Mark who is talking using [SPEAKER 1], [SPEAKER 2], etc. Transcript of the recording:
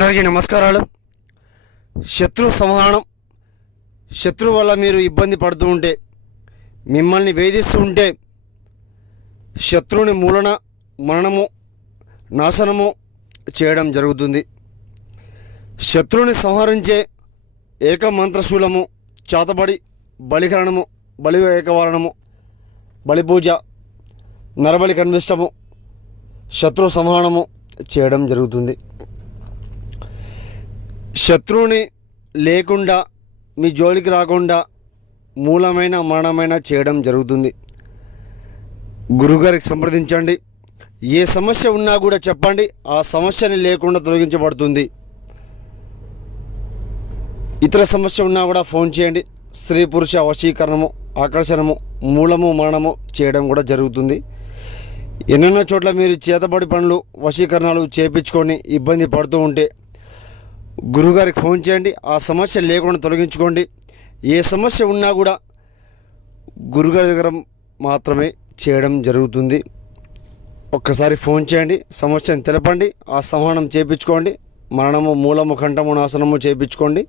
[SPEAKER 1] అందరికీ నమస్కారాలు. శత్రు సంహారం శత్రువు వల్ల మీరు ఇబ్బంది పడుతూ ఉంటే మిమ్మల్ని వేధిస్తూ ఉంటే శత్రువుని మూలన మరణము నాశనము చేయడం జరుగుతుంది. శత్రువుని సంహరించే ఏకమంత్రశూలము చాతబడి బలికరణము బలి ఏకవారణము బలిపూజ నరబలి కన్విష్టము శత్రు సంహరణము చేయడం జరుగుతుంది. శత్రువుని లేకుండా మీ జోలికి రాకుండా మూలమైన మరణమైన చేయడం జరుగుతుంది. గురుగారికి సంప్రదించండి. ఏ సమస్య ఉన్నా కూడా చెప్పండి. ఆ సమస్యని లేకుండా తొలగించబడుతుంది. ఇతర సమస్య ఉన్నా కూడా ఫోన్ చేయండి. స్త్రీ పురుష వశీకరణము ఆకర్షణము మూలము మరణము చేయడం కూడా జరుగుతుంది. ఎన్నెన్నో చోట్ల మీరు చేతబడి పనులు వశీకరణాలు చేపించుకొని ఇబ్బంది పడుతూ ఉంటే గురుగారికి ఫోన్ చేయండి. ఆ సమస్య లేకుండా తొలగించుకోండి. ఏ సమస్య ఉన్నా కూడా గురుగారి దగ్గర మాత్రమే చేయడం జరుగుతుంది. ఒక్కసారి ఫోన్ చేయండి. సమస్యను తెలపండి. ఆ సంహానం చేయించుకోండి మరణము మూలము కంఠము నాశనము చేయించుకోండి